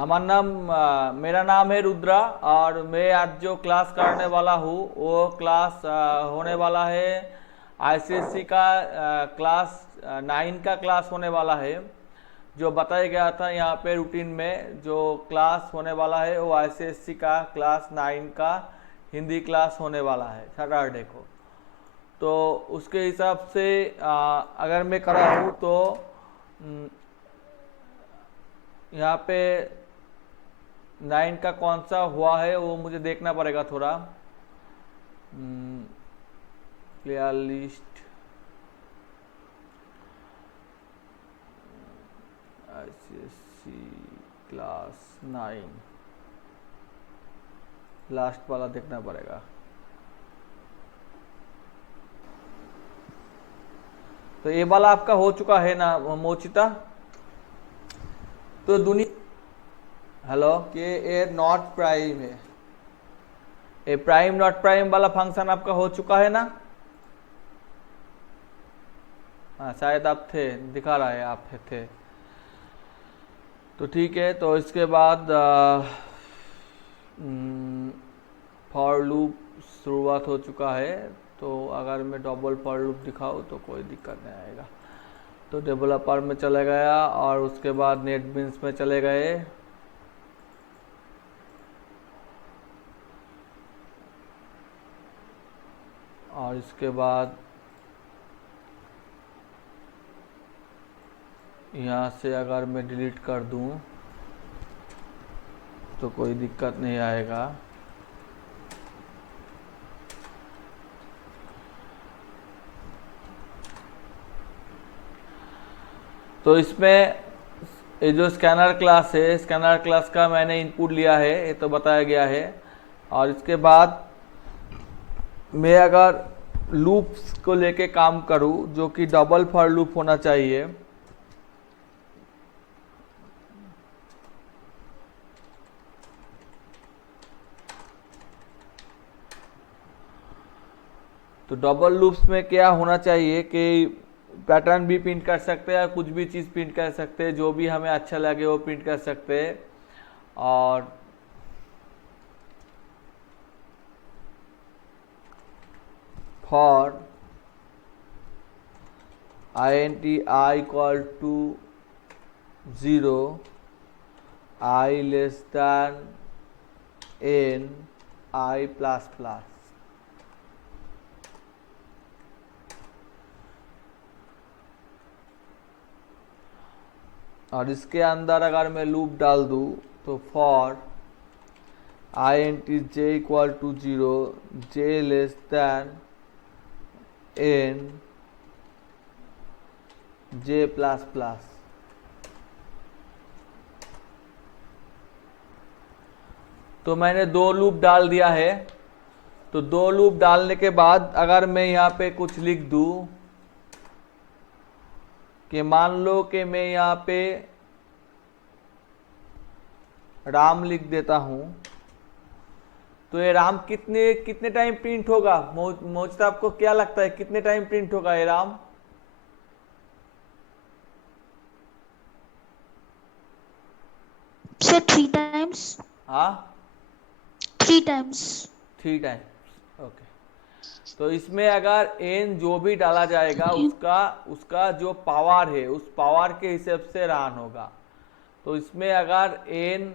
मेरा नाम है रुद्रा और मैं आज जो क्लास करने वाला हूँ वो क्लास होने वाला है आईसीएससी का क्लास 9 का क्लास होने वाला है। जो बताया गया था यहाँ पे रूटीन में जो क्लास होने वाला है वो आईसीएससी का क्लास 9 का हिंदी क्लास होने वाला है सैटरडे को। तो उसके हिसाब से अगर मैं कर रहा हूँ तो यहाँ पे 9 का कौन सा हुआ है वो मुझे देखना पड़ेगा थोड़ा। Player list ICSC class 9 last वाला देखना पड़ेगा। तो ये वाला आपका हो चुका है ना मोचिता? तो हेलो कि ये नॉट प्राइम है, ये प्राइम नॉट प्राइम वाला फंक्शन आपका हो चुका है ना? हाँ शायद आप थे, दिखा रहा है आप थे। तो ठीक है, तो इसके बाद फॉर लूप शुरुआत हो चुका है। तो अगर मैं डबल फॉर लूप दिखाऊँ तो कोई दिक्कत नहीं आएगा। तो डेवलपर में चले गया और उसके बाद नेटबीन्स में चले गए। और इसके बाद यहाँ से अगर मैं डिलीट कर दूँ तो कोई दिक्कत नहीं आएगा। तो इसमें ये जो स्कैनर क्लास है, स्कैनर क्लास का मैंने इनपुट लिया है, ये तो बताया गया है। और इसके बाद मैं अगर लूप्स को लेके काम करूं जो कि डबल फॉर लूप होना चाहिए, तो डबल लूप्स में क्या होना चाहिए कि पैटर्न भी प्रिंट कर सकते हैं, कुछ भी चीज़ प्रिंट कर सकते हैं, जो भी हमें अच्छा लगे वो प्रिंट कर सकते हैं। और for int I equal to 0, I less than n I plus plus। और इसके अंदर अगर मैं लूप डाल दूँ तो for int j equal to 0, j less than n j plus plus. तो मैंने 2 लूप डाल दिया है। तो 2 लूप डालने के बाद अगर मैं यहाँ पे कुछ लिख दूँ कि मान लो कि मैं यहाँ पे राम लिख देता हूँ, तो ये राम कितने टाइम प्रिंट होगा? मोचता आपको क्या लगता है कितने टाइम प्रिंट होगा ये राम? Sir 3 times. हाँ 3 टाइम्स। 3 times, okay. तो इसमें अगर n जो भी डाला जाएगा उसका जो पावर है उस पावर के हिसाब से रन होगा। तो इसमें अगर n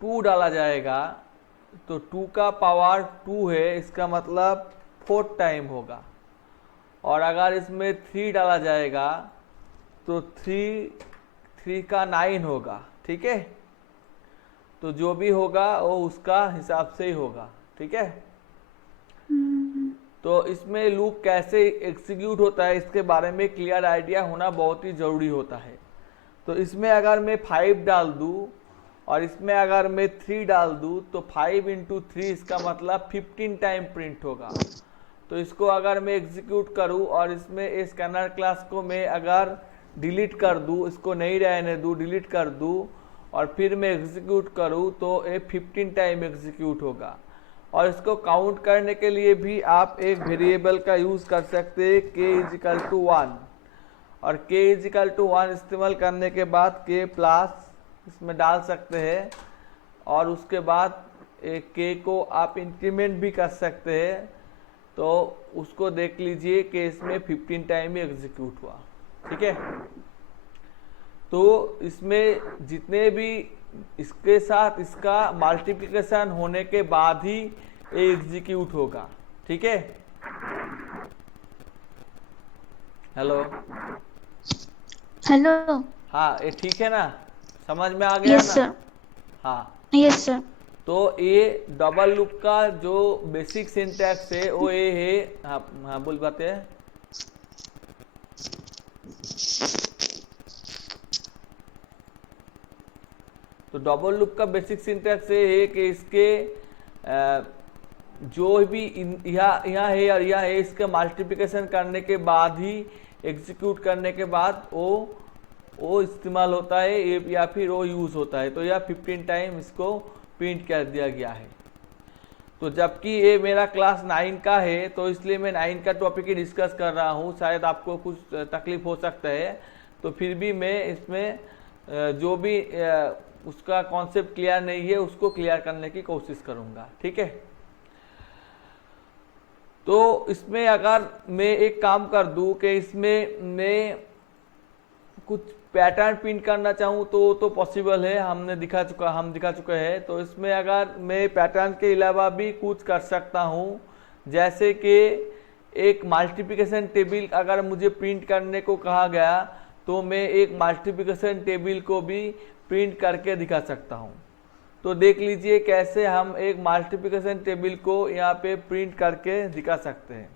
2 डाला जाएगा तो 2 का पावर 2 है, इसका मतलब 4 टाइम होगा। और अगर इसमें 3 डाला जाएगा तो 3 का 9 होगा, ठीक है। तो जो भी होगा वो उसका हिसाब से ही होगा, ठीक है। तो इसमें लूप कैसे एग्जीक्यूट होता है इसके बारे में क्लियर आइडिया होना बहुत ही ज़रूरी होता है। तो इसमें अगर मैं 5 डाल दूँ और इसमें अगर मैं 3 डाल दूँ तो 5 × 3 इसका मतलब 15 टाइम प्रिंट होगा। तो इसको अगर मैं एग्जीक्यूट करूँ और इसमें स्कैनर क्लास को मैं अगर डिलीट कर दूँ, इसको नहीं रहने दूँ, डिलीट कर दूँ और फिर मैं एग्जीक्यूट करूँ तो ये 15 टाइम एग्जीक्यूट होगा। और इसको काउंट करने के लिए भी आप एक वेरिएबल का यूज़ कर सकते हैं k = 1। और k इजिकल टू 1 इस्तेमाल करने के बाद k प्लस इसमें डाल सकते हैं और उसके बाद k को आप इंक्रीमेंट भी कर सकते हैं। तो उसको देख लीजिए कि इसमें 15 टाइम ही एग्जीक्यूट हुआ। ठीक है, तो इसमें जितने भी इसके साथ इसका मल्टीप्लिकेशन होने के बाद ही ये एग्जीक्यूट होगा। ठीक है, हेलो हेलो। हाँ, ये ठीक है ना, समझ में आ गया यस ना? सर। हाँ, यस सर। तो ये डबल लूप का जो बेसिक सिंटैक्स है वो ये है। हाँ हाँ, बोल बाते हैं। तो डबल लूप का बेसिक सिंटैक्स ये है कि इसके जो भी यहाँ है और यहाँ है, इसका मल्टीप्लिकेशन करने के बाद ही एग्जीक्यूट करने के बाद वो इस्तेमाल होता है या फिर वो यूज होता है। तो यह 15 टाइम इसको प्रिंट कर दिया गया है। तो जबकि ये मेरा क्लास 9 का है तो इसलिए मैं 9 का टॉपिक ही डिस्कस कर रहा हूँ, शायद आपको कुछ तकलीफ हो सकता है। तो फिर भी मैं इसमें जो भी उसका कॉन्सेप्ट क्लियर नहीं है उसको क्लियर करने की कोशिश करूँगा। ठीक है, तो इसमें अगर मैं एक काम कर दूं कि इसमें मैं कुछ पैटर्न प्रिंट करना चाहूँ तो पॉसिबल है, हम दिखा चुके हैं। तो इसमें अगर मैं पैटर्न के अलावा भी कुछ कर सकता हूँ, जैसे कि एक मल्टीप्लिकेशन टेबल अगर मुझे प्रिंट करने को कहा गया तो मैं एक मल्टीप्लिकेशन टेबल को भी प्रिंट करके दिखा सकता हूँ। तो देख लीजिए कैसे हम एक मल्टीप्लिकेशन टेबल को यहाँ पे प्रिंट करके दिखा सकते हैं।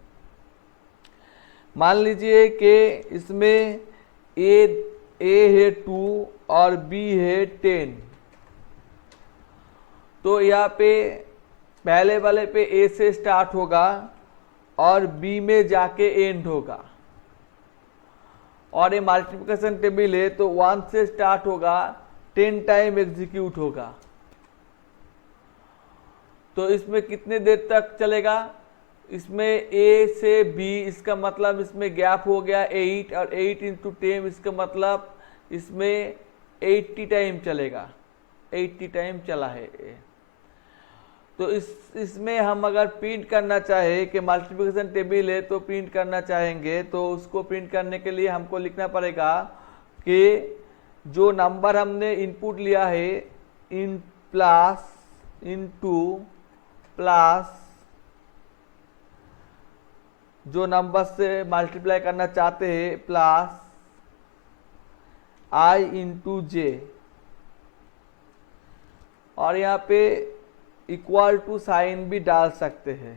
मान लीजिए कि इसमें ए है 2 और बी है 10। तो यहाँ पे पहले वाले पे ए से स्टार्ट होगा और बी में जाके एंड होगा, और ये मल्टीप्लिकेशन टेबल है तो 1 से स्टार्ट होगा, 10 टाइम एग्जीक्यूट होगा। तो इसमें कितने देर तक चलेगा? इसमें ए से बी, इसका मतलब इसमें गैप हो गया 8, और 8 इंटू 10 इसका मतलब इसमें 80 टाइम चलेगा। 80 टाइम चला है ये। तो इसमें हम अगर प्रिंट करना चाहे कि मल्टीप्लिकेशन टेबल है तो प्रिंट करना चाहेंगे, तो उसको प्रिंट करने के लिए हमको लिखना पड़ेगा कि जो नंबर हमने इनपुट लिया है इन प्लस इनटू प्लस जो नंबर से मल्टीप्लाई करना चाहते हैं प्लस आई इंटू जे, और यहाँ पे इक्वल टू साइन भी डाल सकते हैं।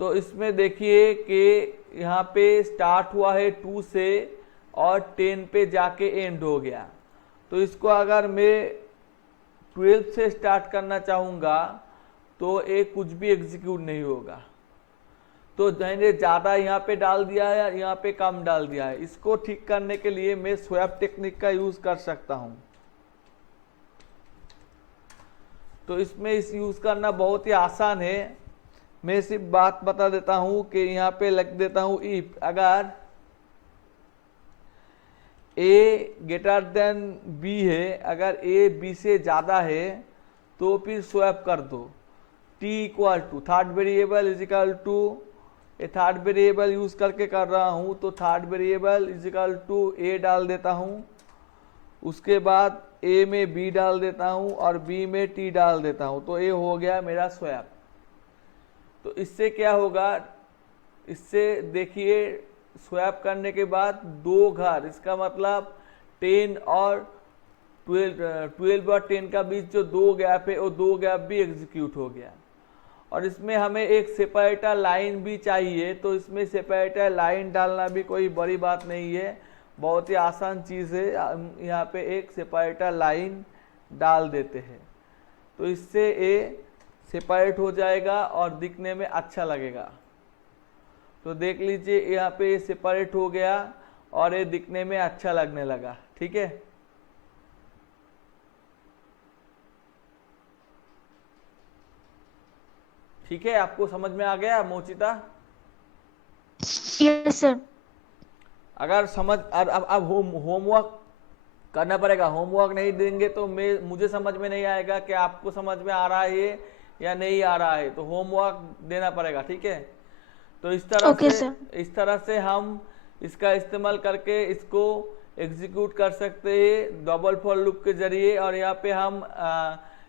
तो इसमें देखिए कि यहाँ पे स्टार्ट हुआ है 2 से और 10 पे जाके एंड हो गया। तो इसको अगर मैं 12 से स्टार्ट करना चाहूँगा तो एक कुछ भी एग्जीक्यूट नहीं होगा। तो मैंने ज़्यादा यहाँ पे डाल दिया है या यहाँ पे कम डाल दिया है, इसको ठीक करने के लिए मैं स्वैप टेक्निक का यूज़ कर सकता हूँ। तो इसमें इस यूज़ करना बहुत ही आसान है। मैं सिर्फ बात बता देता हूँ कि यहाँ पे लिख देता हूँ इफ अगर ए ग्रेटर देन बी है, अगर ए बी से ज़्यादा है तो फिर स्वैप कर दो T equal to third variable is equal to, A third variable use करके कर रहा हूँ तो third variable is equal to A डाल देता हूँ, उसके बाद ए में बी डाल देता हूँ और बी में टी डाल देता हूँ। तो ये हो गया मेरा स्वैप। तो इससे क्या होगा, इससे देखिए स्वैप करने के बाद 2 घर, इसका मतलब 10 और 12 और 10 का बीच जो 2 गैप है वो 2 गैप भी एग्जीक्यूट हो गया। और इसमें हमें एक सेपरेटर लाइन भी चाहिए, तो इसमें सेपरेटर लाइन डालना भी कोई बड़ी बात नहीं है, बहुत ही आसान चीज़ है। यहाँ पे एक सेपरेटर लाइन डाल देते हैं तो इससे ये सेपरेट हो जाएगा और दिखने में अच्छा लगेगा। तो देख लीजिए यहाँ पे ये सेपरेट हो गया और ये दिखने में अच्छा लगने लगा। ठीक है, ठीक है, आपको समझ में आ गया मोचिता? Yes, sir. अगर समझ अब होमवर्क करना पड़ेगा। होमवर्क नहीं देंगे तो मुझे समझ में नहीं आएगा कि आपको समझ में आ रहा है ये या नहीं आ रहा है, तो होमवर्क देना पड़ेगा, ठीक है। तो Okay, sir. इस तरह से हम इसका इस्तेमाल करके इसको एग्जीक्यूट कर सकते हैं डबल फॉर लूप के जरिए। और यहाँ पे हम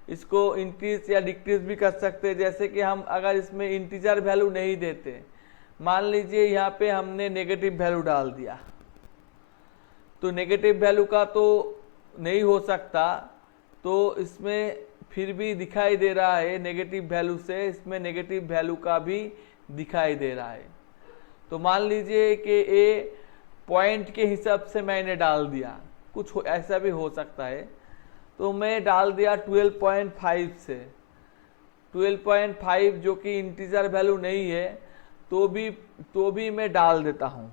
इसको इंक्रीज या डिक्रीज भी कर सकते हैं। जैसे कि हम अगर इसमें इंटीजर वैल्यू नहीं देते, मान लीजिए यहाँ पे हमने नेगेटिव वैल्यू डाल दिया, तो नेगेटिव वैल्यू का तो नहीं हो सकता, तो इसमें फिर भी दिखाई दे रहा है नेगेटिव वैल्यू से, इसमें नेगेटिव वैल्यू का भी दिखाई दे रहा है। तो मान लीजिए कि ए पॉइंट के हिसाब से मैंने डाल दिया, कुछ ऐसा भी हो सकता है। तो मैं डाल दिया 12.5 से 12.5 जो कि इंटीजर वैल्यू नहीं है, तो भी मैं डाल देता हूँ।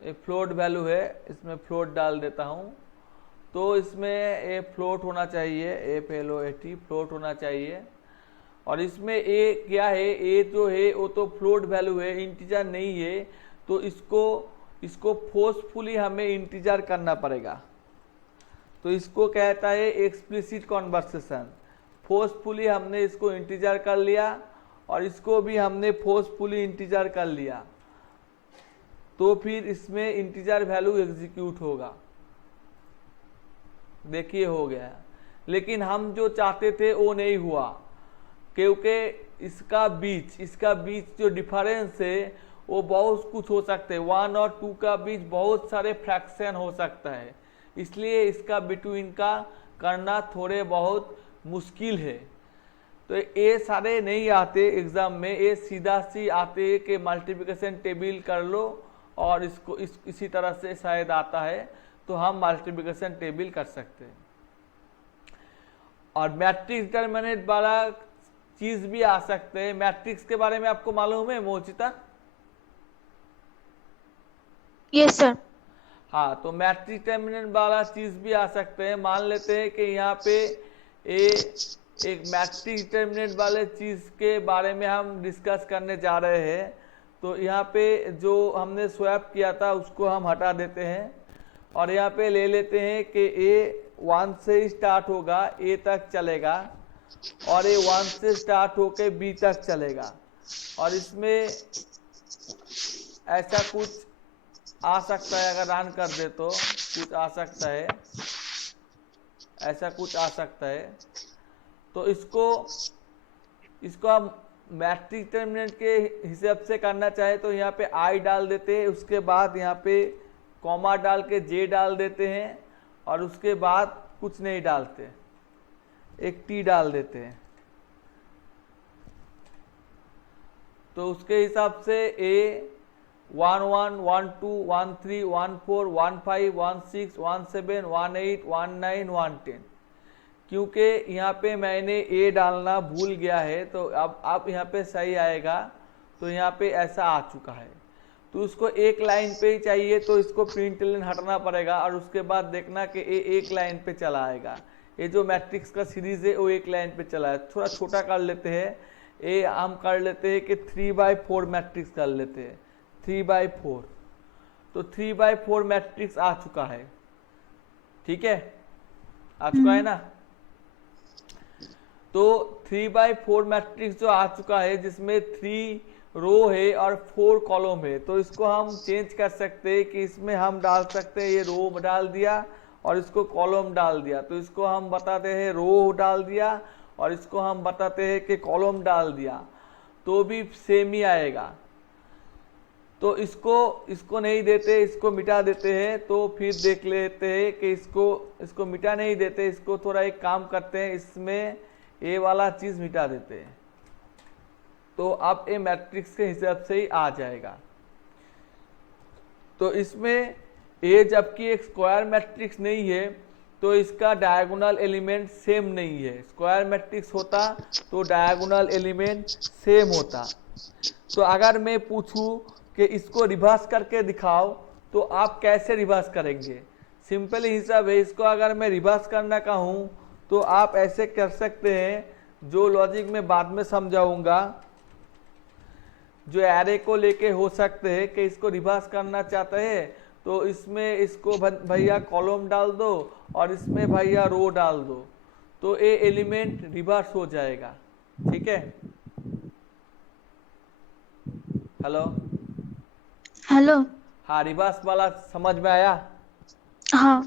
ये फ्लोट वैल्यू है, इसमें फ्लोट डाल देता हूँ। तो इसमें ए फ्लोट होना चाहिए, FLOAT फ्लोट होना चाहिए। और इसमें ए क्या है, ए जो है वो तो फ्लोट वैल्यू है, इंटीजर नहीं है। तो इसको फोर्सफुली हमें इंटीजर करना पड़ेगा। तो इसको कहता है एक्सप्लिसिट कन्वर्सेशन। फोर्सफुली हमने इसको इंटीजर कर लिया और इसको भी हमने फोर्सफुली इंटीजर कर लिया, तो फिर इसमें इंटीजर वैल्यू एग्जीक्यूट होगा। देखिए हो गया। लेकिन हम जो चाहते थे वो नहीं हुआ, क्योंकि इसका बीच जो डिफरेंस है वो बहुत कुछ हो सकते हैं। 1 और 2 का बीच बहुत सारे फ्रैक्शन हो सकता है, इसलिए इसका बिटवीन का करना थोड़े बहुत मुश्किल है। तो ये सारे नहीं आते एग्जाम में, ये सीधा सी आते हैं कि मल्टीप्लिकेशन टेबल कर लो और इसको इसी तरह से शायद आता है, तो हम मल्टीप्लिकेशन टेबल कर सकते हैं। और मैट्रिक्स डिटरमिनेंट वाला चीज भी आ सकते हैं। मैट्रिक्स के बारे में आपको मालूम है मोचिता? Yes, sir. हाँ, तो मैट्रिक्स डिटरमिनेंट वाला चीज भी आ सकते हैं। मान लेते हैं कि यहाँ पे एक मैट्रिक्स डिटरमिनेंट वाले चीज के बारे में हम डिस्कस करने जा रहे हैं। तो यहाँ पे जो हमने स्वैप किया था उसको हम हटा देते हैं और यहाँ पे ले लेते हैं कि ए 1 से स्टार्ट होगा, ए तक चलेगा, और ए 1 से स्टार्ट होके बी तक चलेगा। और इसमें ऐसा कुछ आ सकता है, अगर रन कर दे तो कुछ आ सकता है, ऐसा कुछ आ सकता है। तो इसको हम मैट्रिक्स डिटरमिनेंट के हिसाब से करना चाहे तो यहाँ पे आई डाल देते हैं, उसके बाद यहाँ पे कॉमा डाल के जे डाल देते हैं और उसके बाद कुछ नहीं डालते, एक टी डाल देते हैं। तो उसके हिसाब से ए 1 1 1 2 1 3 1 4 1 5 1 6 1 7 1 8 1 9 1 10। क्योंकि यहाँ पे मैंने ए डालना भूल गया है, तो अब यहाँ पे सही आएगा। तो यहाँ पे ऐसा आ चुका है, तो उसको एक लाइन पे ही चाहिए, तो इसको प्रिंट लाइन हटाना पड़ेगा और उसके बाद देखना कि ए एक लाइन पे चला आएगा। ये जो मैट्रिक्स का सीरीज है वो एक लाइन पे चला है। थोड़ा छोटा कर लेते हैं, ए हम कर लेते हैं कि 3/4 मैट्रिक्स कर लेते हैं, 3/4। तो 3/4 मैट्रिक्स आ चुका है, ठीक है, आ चुका है ना। तो 3/4 मैट्रिक्स जो आ चुका है, जिसमें 3 रो है और 4 कॉलम है, तो इसको हम चेंज कर सकते हैं कि इसमें हम डाल सकते हैं, ये रो डाल दिया और इसको कॉलम डाल दिया। तो इसको हम बताते हैं रो डाल दिया और इसको हम बताते हैं कि कॉलम डाल दिया, तो भी सेम ही आएगा। तो इसको नहीं देते, इसको मिटा देते हैं। तो फिर देख लेते हैं कि इसको मिटा नहीं देते, इसको थोड़ा एक काम करते हैं, इसमें ए वाला चीज मिटा देते हैं। तो अब ए मैट्रिक्स के हिसाब से ही आ जाएगा। तो इसमें ए जबकि एक स्क्वायर मैट्रिक्स नहीं है, तो इसका डायगोनल एलिमेंट सेम नहीं है। स्क्वायर मैट्रिक्स होता तो डायगोनल एलिमेंट सेम होता। तो अगर मैं पूछूं कि इसको रिवर्स करके दिखाओ, तो आप कैसे रिवर्स करेंगे? सिंपल हिसाब है, इसको अगर मैं रिवर्स करना कहूं तो आप ऐसे कर सकते हैं, जो लॉजिक में बाद में समझाऊंगा। जो एरे को लेके हो सकते हैं कि इसको रिवर्स करना चाहते हैं तो इसमें इसको भैया कॉलम डाल दो और इसमें भैया रो डाल दो, तो ये एलिमेंट रिवर्स हो जाएगा। ठीक है, हेलो, हेलो। हाँ रिवर्स वाला समझ में आया। हाँ।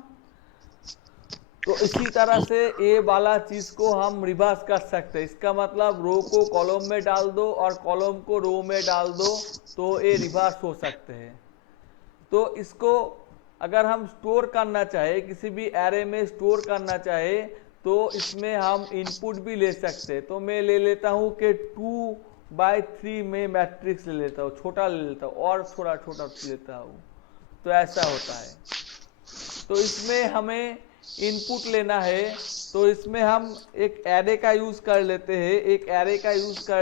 तो इसी तरह से ए वाला चीज को हम रिवर्स कर सकते हैं। इसका मतलब रो को कॉलम में डाल दो और कॉलम को रो में डाल दो तो ये रिवर्स हो सकते हैं। तो इसको अगर हम स्टोर करना चाहे, किसी भी एरे में स्टोर करना चाहे, तो इसमें हम इनपुट भी ले सकते हैं। तो मैं ले लेता हूँ कि 2/3 में मैट्रिक्स ले लेता हूँ, छोटा ले लेता हूँ और थोड़ा छोटा लेता हूँ, तो ऐसा होता है। तो इसमें हमें इनपुट लेना है, तो इसमें हम एक एरे का यूज कर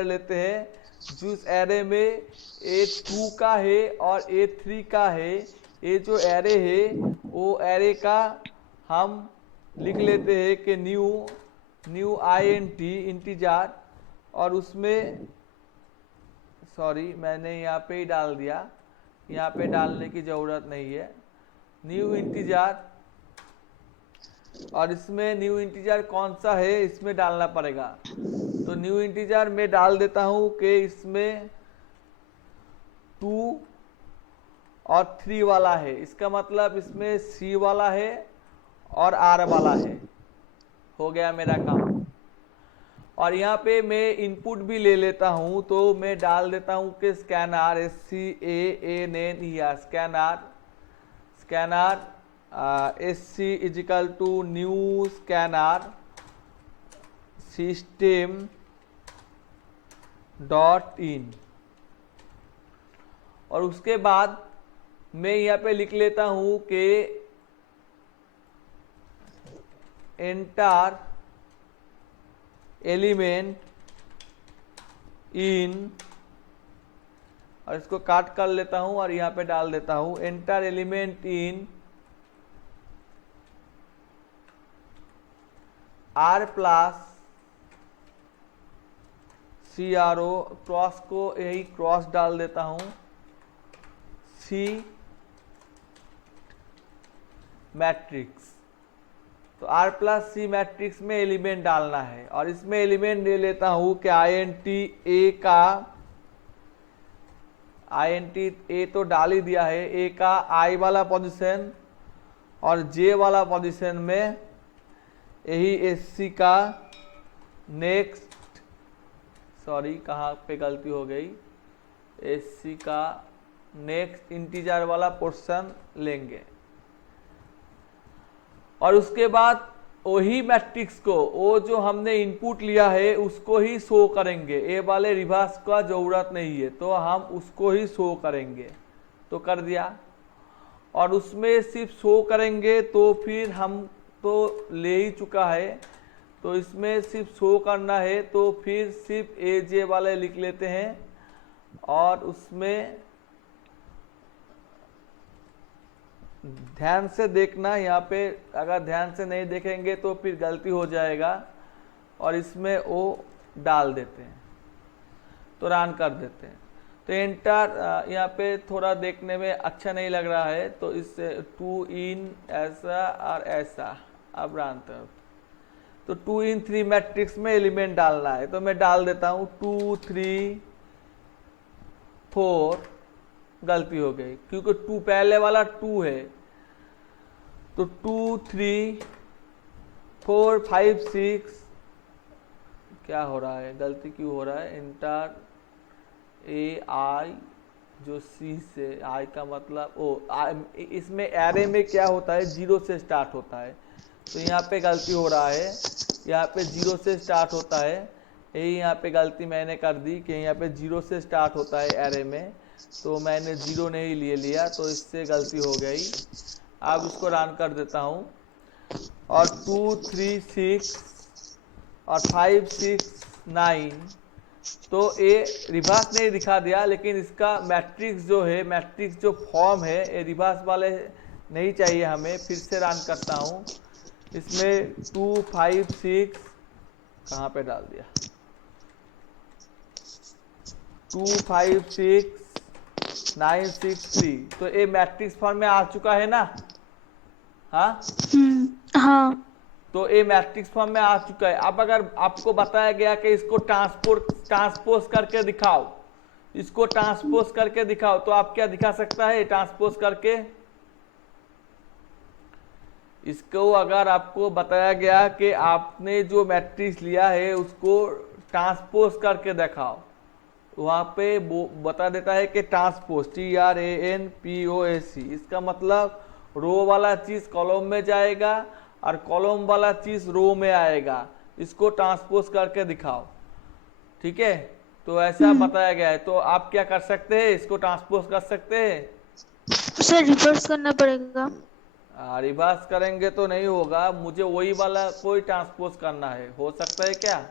लेते हैं, जिस एरे में A2 का है और A3 का है। ये जो एरे है वो एरे का हम लिख लेते हैं कि न्यू INT इंटीजर, और उसमें सॉरी मैंने यहाँ पे ही डाल दिया, यहाँ पे डालने की ज़रूरत नहीं है, न्यू इंटीजर। और इसमें न्यू इंटीजर कौन सा है इसमें डालना पड़ेगा। तो न्यू इंटीजर में डाल देता हूँ कि इसमें 2 और 3 वाला है। इसका मतलब इसमें C वाला है और R वाला है। हो गया मेरा काम। और यहाँ पे मैं इनपुट भी ले लेता हूँ, तो मैं डाल देता हूँ कि स्कैनर SCANNER स्कैनर SC इजिकल to new scanner system dot in. और उसके बाद मैं यहाँ पे लिख लेता हूँ कि एंटर एलिमेंट इन, और इसको काट कर लेता हूँ और यहाँ पे डाल देता हूँ enter element in R plus CRO, cross को यही क्रॉस डाल देता हूँ, C मैट्रिक्स। तो R प्लस C मैट्रिक्स में एलिमेंट डालना है, और इसमें एलिमेंट ले लेता हूँ कि INT A तो डाल ही दिया है, A का I वाला पोजीशन और J वाला पोजीशन में यही SC का नेक्स्ट, सॉरी कहाँ पे गलती हो गई, SC का नेक्स्ट इंटीजर वाला पोर्शन लेंगे। और उसके बाद वही मैट्रिक्स को, वो जो हमने इनपुट लिया है उसको ही शो करेंगे। ए वाले रिवर्स का जरूरत नहीं है, तो हम उसको ही शो करेंगे। तो कर दिया, और उसमें सिर्फ शो करेंगे, तो फिर हम तो ले ही चुका है, तो इसमें सिर्फ शो करना है, तो फिर सिर्फ AJ वाले लिख लेते हैं। और उसमें ध्यान से देखना, यहाँ पे अगर ध्यान से नहीं देखेंगे तो फिर गलती हो जाएगा। और इसमें वो डाल देते हैं, तो रन कर देते हैं। तो एंटर यहाँ पे थोड़ा देखने में अच्छा नहीं लग रहा है, तो इससे 2 इन ऐसा और ऐसा, अब रन कर। तो 2 इन 3 मैट्रिक्स में एलिमेंट डालना है, तो मैं डाल देता हूँ 2 3 4, गलती हो गई क्योंकि 2 पहले वाला 2 है। तो 2 3 4 5 6, क्या हो रहा है, गलती क्यों हो रहा है। इंटर AI जो C से, I का मतलब इसमें एरे में क्या होता है, 0 से स्टार्ट होता है, तो यहाँ पे गलती हो रहा है, यहाँ पे 0 से स्टार्ट होता है। यही यहाँ पे गलती मैंने कर दी कि यहाँ पे 0 से स्टार्ट होता है एरे में, तो मैंने 0 नहीं ले लिया, तो इससे गलती हो गई। अब इसको रन कर देता हूँ, और 2 3 6 और 5 6 9, तो ये रिवर्स नहीं दिखा दिया, लेकिन इसका मैट्रिक्स जो है, मैट्रिक्स जो फॉर्म है, ये रिवर्स वाले नहीं चाहिए हमें। फिर से रन करता हूँ, इसमें 2 5 6 कहाँ पे डाल दिया, 256963। तो ये मैट्रिक्स फॉर्म में आ चुका है ना? हाँ, हाँ। तो ये मैट्रिक्स फॉर्म में आ चुका है। अब अगर आपको बताया गया कि इसको ट्रांसपोज करके दिखाओ, इसको ट्रांसपोज करके दिखाओ, तो आप क्या दिखा सकता है ट्रांसपोज करके? इसको अगर आपको बताया गया कि आपने जो मैट्रिक्स लिया है उसको ट्रांसपोज करके दिखाओ, वहां पे वो बता देता है कि ट्रांसपोज, TRANSPOZ। इसका मतलब रो वाला चीज कॉलम में जाएगा और कॉलम वाला चीज रो में आएगा। इसको ट्रांसपोज करके दिखाओ, ठीक है? तो ऐसा बताया गया है। तो आप क्या कर सकते हैं, इसको ट्रांसपोज कर सकते हैं? सर रिवर्स करना पड़ेगा। रिवर्स करेंगे तो नहीं होगा, मुझे वही वाला कोई ट्रांसपोज करना है। हो सकता है क्या?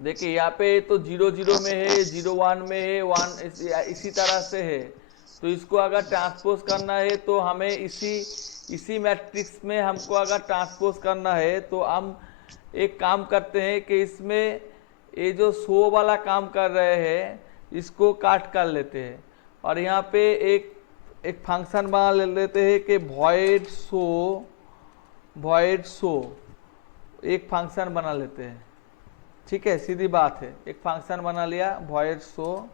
देखिए यहाँ पे तो 0 0 में है, 0 1 में है, 1 इसी तरह से है। तो इसको अगर ट्रांसपोज करना है तो हमें इसी मैट्रिक्स में हमको अगर ट्रांसपोज करना है तो हम एक काम करते हैं कि इसमें ये जो शो वाला काम कर रहे हैं इसको काट कर लेते हैं और यहाँ पे एक फंक्शन बना लेते हैं कि void शो एक फंक्शन बना लेते हैं। ठीक है, सीधी बात है, एक फंक्शन बना लिया void शो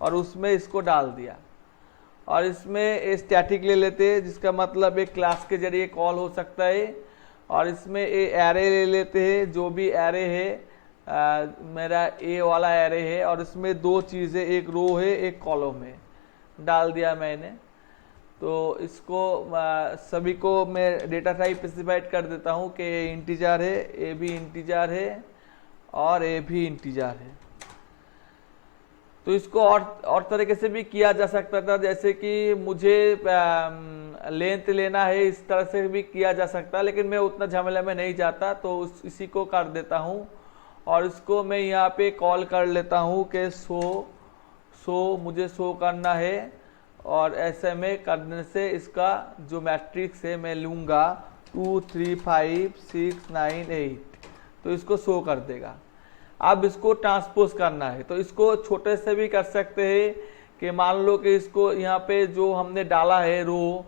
और उसमें इसको डाल दिया और इसमें स्टैटिक ले लेते हैं जिसका मतलब एक क्लास के जरिए कॉल हो सकता है और इसमें एरे ले लेते हैं, जो भी एरे है मेरा ए वाला एरे है और इसमें दो चीज़ें, एक रो है एक कॉलम है, डाल दिया मैंने। तो इसको सभी को मैं डेटा टाइप स्पेसिफाइड कर देता हूँ कि ये इंटीजर है, ए भी इंटीजर है और ए भी इंटीजर है। तो इसको और तरीके से भी किया जा सकता था, जैसे कि मुझे लेंथ लेना है, इस तरह से भी किया जा सकता है, लेकिन मैं उतना झमेला में नहीं जाता तो इसी को कर देता हूँ और इसको मैं यहाँ पे कॉल कर लेता हूँ कि शो मुझे शो करना है और ऐसे में करने से इसका जो मैट्रिक्स है मैं लूँगा 2 3 5 6 9 8, तो इसको शो कर देगा। अब इसको ट्रांसपोज करना है तो इसको छोटे से भी कर सकते हैं कि मान लो कि इसको यहाँ पे जो हमने डाला है रो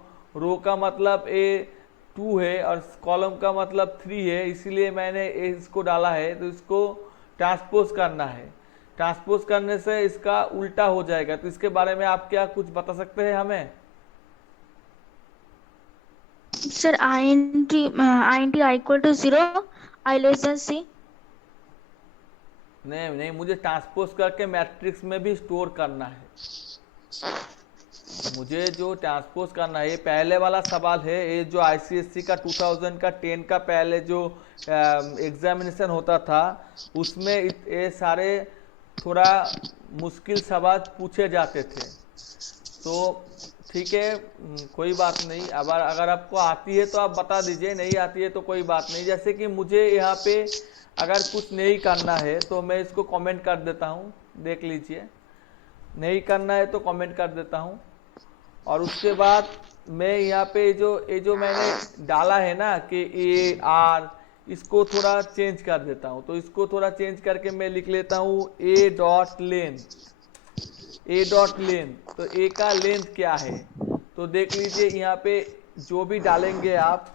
का मतलब A2 है और कॉलम का मतलब 3 है, इसीलिए मैंने इसको डाला है। तो इसको ट्रांसपोज करना है, ट्रांसपोज करने से इसका उल्टा हो जाएगा। तो इसके बारे में आप क्या कुछ बता सकते हैं हमें? Sir int i equal to 0, I less than c। नहीं, मुझे ट्रांसपोज करके मैट्रिक्स में भी स्टोर करना है। मुझे जो ट्रांसपोज करना है, ये पहले वाला सवाल है, ये जो आईसीएससी का 2010 का पहले जो एग्जामिनेशन होता था उसमें ये सारे थोड़ा मुश्किल सवाल पूछे जाते थे। तो ठीक है, कोई बात नहीं। अगर आपको आती है तो आप बता दीजिए, नहीं आती है तो कोई बात नहीं। जैसे कि मुझे यहाँ पे अगर कुछ नहीं करना है तो मैं इसको कमेंट कर देता हूँ, देख लीजिए। नहीं करना है तो कमेंट कर देता हूँ और उसके बाद मैं यहाँ पे ये जो मैंने डाला है ना कि AR, इसको थोड़ा चेंज कर देता हूँ। तो इसको थोड़ा चेंज करके मैं लिख लेता हूँ A.लेंथ। तो A का लेंथ क्या है? तो देख लीजिए यहाँ पे जो भी डालेंगे आप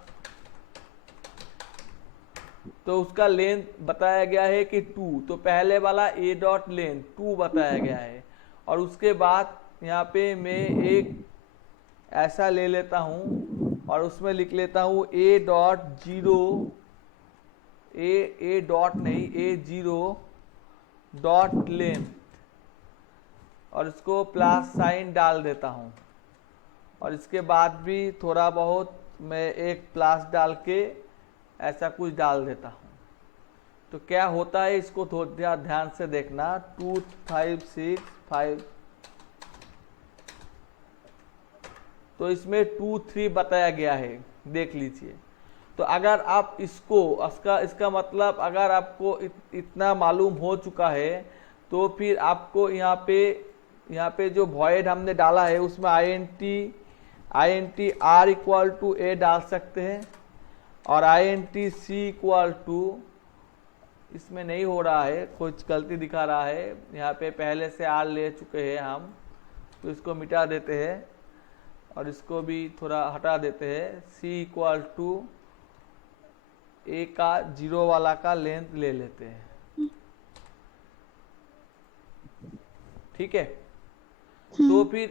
तो उसका लेंथ बताया गया है कि 2। तो पहले वाला A.लेंथ 2 बताया गया है और उसके बाद यहाँ पे मैं एक ऐसा ले लेता हूँ और उसमें लिख लेता हूँ A.0 A.लेंथ और इसको प्लस साइन डाल देता हूँ और इसके बाद भी थोड़ा बहुत मैं एक प्लस डाल के ऐसा कुछ डाल देता हूँ। तो क्या होता है इसको थोड़ा ध्यान से देखना। 2 5 6 5, तो इसमें 2 3 बताया गया है, देख लीजिए। तो अगर आप इसका मतलब अगर आपको इतना मालूम हो चुका है तो फिर आपको यहाँ पे जो void हमने डाला है उसमें INT R equal to A डाल सकते हैं, और INT C इक्वल टू, इसमें नहीं हो रहा है, कुछ गलती दिखा रहा है, यहाँ पे पहले से R ले चुके हैं हम, तो इसको मिटा देते हैं और इसको भी थोड़ा हटा देते हैं। C इक्वल टू A का 0 वाला का लेंथ ले लेते हैं, ठीक है। तो फिर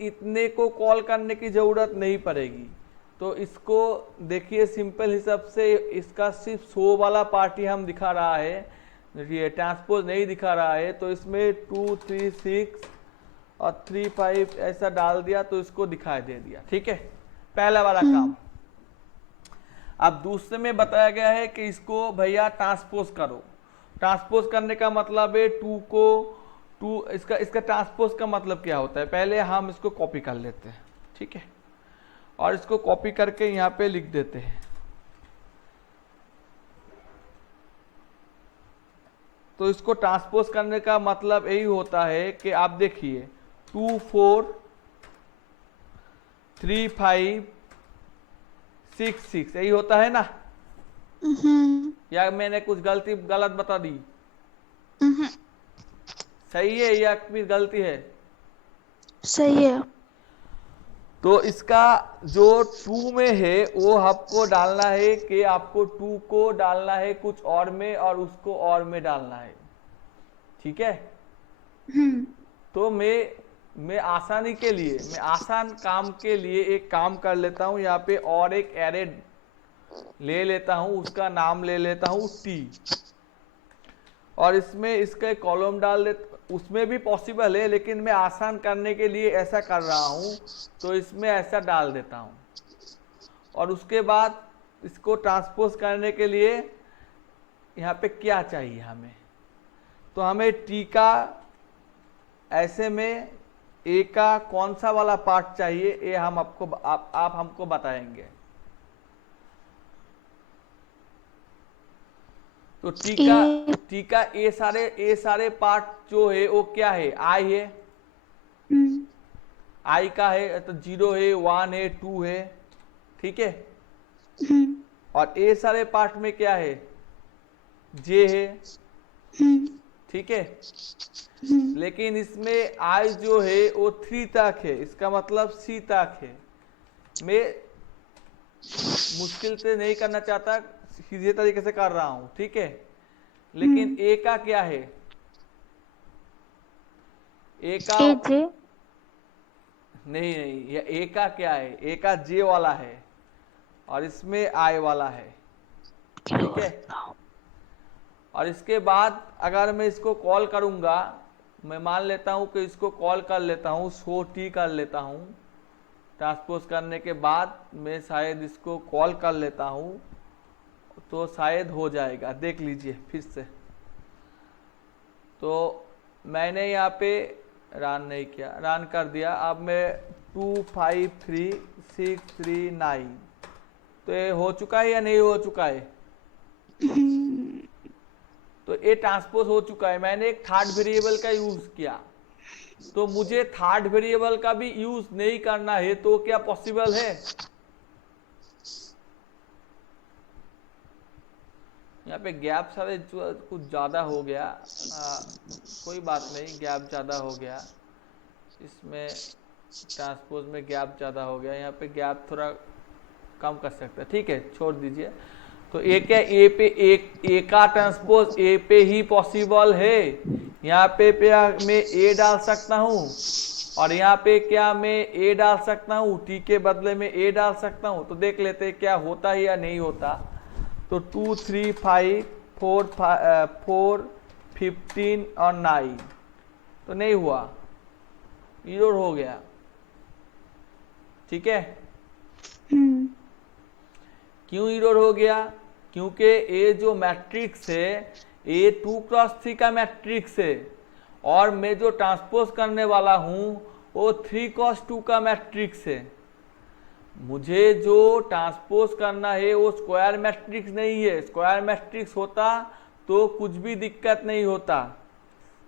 इतने को कॉल करने की जरूरत नहीं पड़ेगी। तो इसको देखिए सिंपल हिसाब से इसका सिर्फ 100 वाला पार्टी हम दिखा रहा है, ये ट्रांसपोज नहीं दिखा रहा है। तो इसमें 2 3 6 और 3 5 ऐसा डाल दिया तो इसको दिखाई दे दिया, ठीक है, पहला वाला काम। अब दूसरे में बताया गया है कि इसको भैया ट्रांसपोज करो। ट्रांसपोज करने का मतलब है 2 को 2, इसका ट्रांसपोज का मतलब क्या होता है, पहले हम इसको कॉपी कर लेते हैं, ठीक है, और इसको कॉपी करके यहाँ पे लिख देते हैं। तो इसको ट्रांसपोज करने का मतलब यही होता है कि आप देखिए 2 4 3 5 6 6 यही होता है ना, या मैंने कुछ गलत बता दी? सही है या फिर गलती है? सही है। तो इसका जो 2 में है वो आपको डालना है कि आपको 2 को डालना है कुछ और में और उसको और में डालना है, ठीक है। तो मैं आसानी के लिए, मैं आसान काम के लिए एक काम कर लेता हूं, यहाँ पे और एक एरे ले लेता हूं, उसका नाम ले लेता हूं T, और इसमें इसका कॉलम डाल देता। उसमें भी पॉसिबल है लेकिन मैं आसान करने के लिए ऐसा कर रहा हूं, तो इसमें ऐसा डाल देता हूं। और उसके बाद इसको ट्रांसपोज करने के लिए यहाँ पे क्या चाहिए हमें, तो हमें T का ऐसे में A का कौन सा वाला पार्ट चाहिए, ये हम आपको आप हमको बताएंगे। तो T का ए सारे पार्ट जो है वो क्या है, I है, I का है तो 0 है, 1 है, 2 है, ठीक है। और ए सारे पार्ट में क्या है, J है, ठीक है। लेकिन इसमें I जो है वो 3 तक है, इसका मतलब C तक है। मैं मुश्किल से नहीं करना चाहता, सीधे तरीके से कर रहा हूं, ठीक है। लेकिन A का क्या है, A का नहीं, ये A का क्या है, A का J वाला है और इसमें I वाला है, ठीक है। और इसके बाद अगर मैं इसको कॉल करूंगा, मैं मान लेता हूं कि इसको कॉल कर लेता हूं, 100 T कर लेता हूं, ट्रांसपोज करने के बाद मैं शायद इसको कॉल कर लेता हूं तो शायद हो जाएगा, देख लीजिए फिर से। तो मैंने यहाँ पे रन नहीं किया, रन कर दिया। अब मैं 2 5 3 6 3 9, तो ये हो चुका है या नहीं हो चुका है? तो ये ट्रांसपोज हो चुका है। मैंने एक थर्ड वेरिएबल का यूज किया, तो मुझे थर्ड वेरिएबल का भी यूज नहीं करना है, तो क्या पॉसिबल है? यहाँ पे गैप सारे कुछ ज़्यादा हो गया, कोई बात नहीं, गैप ज़्यादा हो गया, इसमें ट्रांसपोज में गैप ज़्यादा हो गया, यहाँ पे गैप थोड़ा कम कर सकते हैं, ठीक है, छोड़ दीजिए। तो एक है ए पे ए का ट्रांसपोज ए पे ही पॉसिबल है। यहाँ पे मैं ए डाल सकता हूँ और यहाँ पे क्या मैं ए डाल सकता हूँ, टी के बदले में ए डाल सकता हूँ। तो देख लेते हैं क्या होता है या नहीं होता। तो 2 3 5 4 4 15 और 9, तो नहीं हुआ, एरर हो गया, ठीक है। क्यों एरर हो गया? क्योंकि ये जो मैट्रिक्स है ये 2x3 का मैट्रिक्स है और मैं जो ट्रांसपोज करने वाला हूं वो 3x2 का मैट्रिक्स है। मुझे जो ट्रांसपोज करना है वो स्क्वायर मैट्रिक्स नहीं है। स्क्वायर मैट्रिक्स होता तो कुछ भी दिक्कत नहीं होता,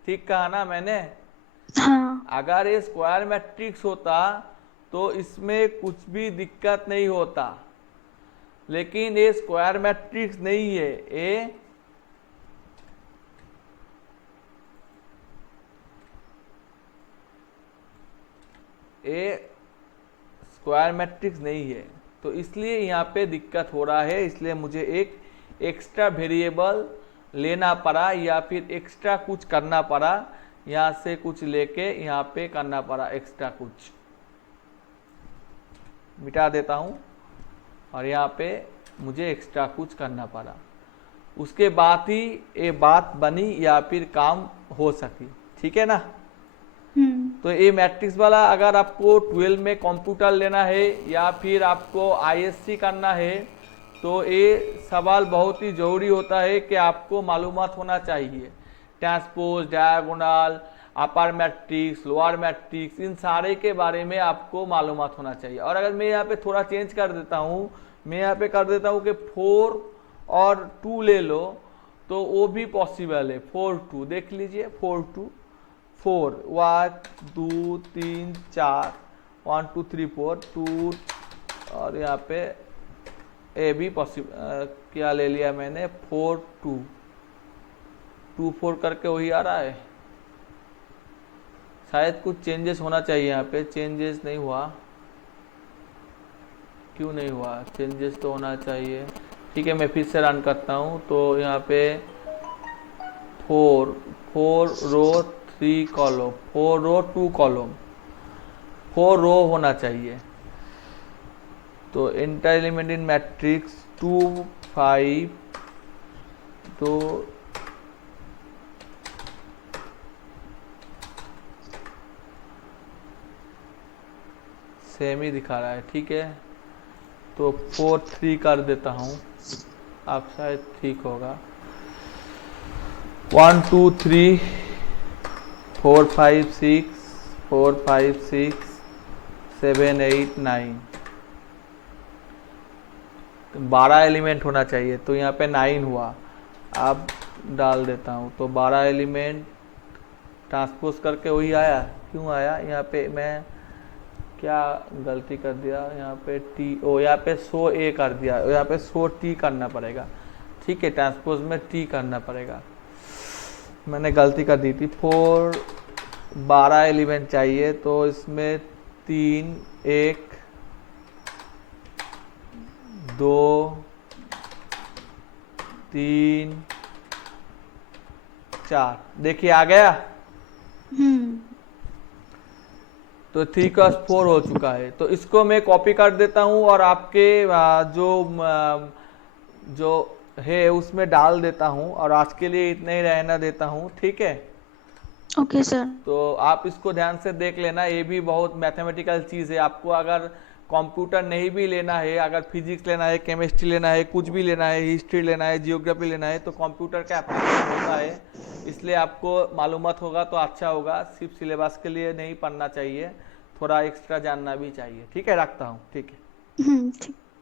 ठीक कहा ना मैंने? हाँ। अगर ये स्क्वायर मैट्रिक्स होता तो इसमें कुछ भी दिक्कत नहीं होता। लेकिन ये स्क्वायर मैट्रिक्स नहीं है, ये स्क्वायर मैट्रिक्स नहीं है, तो इसलिए यहाँ पे दिक्कत हो रहा है। इसलिए मुझे एक एक्स्ट्रा वेरिएबल लेना पड़ा या फिर एक्स्ट्रा कुछ करना पड़ा, यहाँ से कुछ लेके यहाँ पे करना पड़ा, एक्स्ट्रा कुछ मिटा देता हूँ और यहाँ पे मुझे एक्स्ट्रा कुछ करना पड़ा। उसके बाद ही ये बात बनी या फिर काम हो सकी। ठीक है ना। तो ये मैट्रिक्स वाला अगर आपको 12 में कंप्यूटर लेना है या फिर आपको आईएससी करना है तो ये सवाल बहुत ही जरूरी होता है कि आपको मालूमात होना चाहिए। ट्रांसपोज, डायगोनल, अपर मैट्रिक्स, लोअर मैट्रिक्स, इन सारे के बारे में आपको मालूमात होना चाहिए। और अगर मैं यहाँ पे थोड़ा चेंज कर देता हूँ, मैं यहाँ पे कर देता हूँ कि 4 और 2 ले लो, तो वो भी पॉसिबल है। 4 2 देख लीजिए, 4 2 4 1 2 3 4 1 2 3 4 2 और यहाँ पे ए भी पॉसिबल, क्या ले लिया मैंने, 4 2 2 4 करके वही आ रहा है। शायद कुछ चेंजेस होना चाहिए यहाँ पे, चेंजेस नहीं हुआ, क्यों नहीं हुआ? चेंजेस तो होना चाहिए। ठीक है, मैं फिर से रन करता हूँ। तो यहाँ पे 4 रो 3 कॉलम, 4 रो 2 कॉलम, 4 रो होना चाहिए। तो इंटर एलिमेंट इन मैट्रिक्स 2 5 तो सेम ही दिखा रहा है। ठीक है, तो 4 3 कर देता हूँ, आप शायद ठीक होगा। 1 2 3 4 5 6 4 5 6 7 8 9 12 एलिमेंट होना चाहिए, तो यहाँ पे 9 हुआ। अब डाल देता हूँ, तो 12 एलिमेंट ट्रांसपोज करके वही आया। क्यों आया? यहाँ पे मैं क्या गलती कर दिया, यहाँ पे टी ओ, यहाँ पे 100 ए कर दिया, यहाँ पे 100 टी करना पड़ेगा। ठीक है, ट्रांसपोज में टी करना पड़ेगा, मैंने गलती कर दी थी। 12 एलिमेंट चाहिए, तो इसमें 3 1 2 3 4 देखिए आ गया। तो 3 का 4 हो चुका है। तो इसको मैं कॉपी कर देता हूँ और आपके जो है उसमें डाल देता हूँ, और आज के लिए इतना ही रहना देता हूँ। ठीक है, ओके सर। तो आप इसको ध्यान से देख लेना, ये भी बहुत मैथमेटिकल चीज़ है। आपको अगर कंप्यूटर नहीं भी लेना है, अगर फिजिक्स लेना है, केमिस्ट्री लेना है, कुछ भी लेना है, हिस्ट्री लेना है, जियोग्राफी लेना है, तो कंप्यूटर का एप्लीकेशन होता है, इसलिए आपको मालूमात होगा तो अच्छा होगा। सिर्फ सिलेबस के लिए नहीं पढ़ना चाहिए, थोड़ा एक्स्ट्रा जानना भी चाहिए। ठीक है, रखता हूँ। ठीक है। ठीक।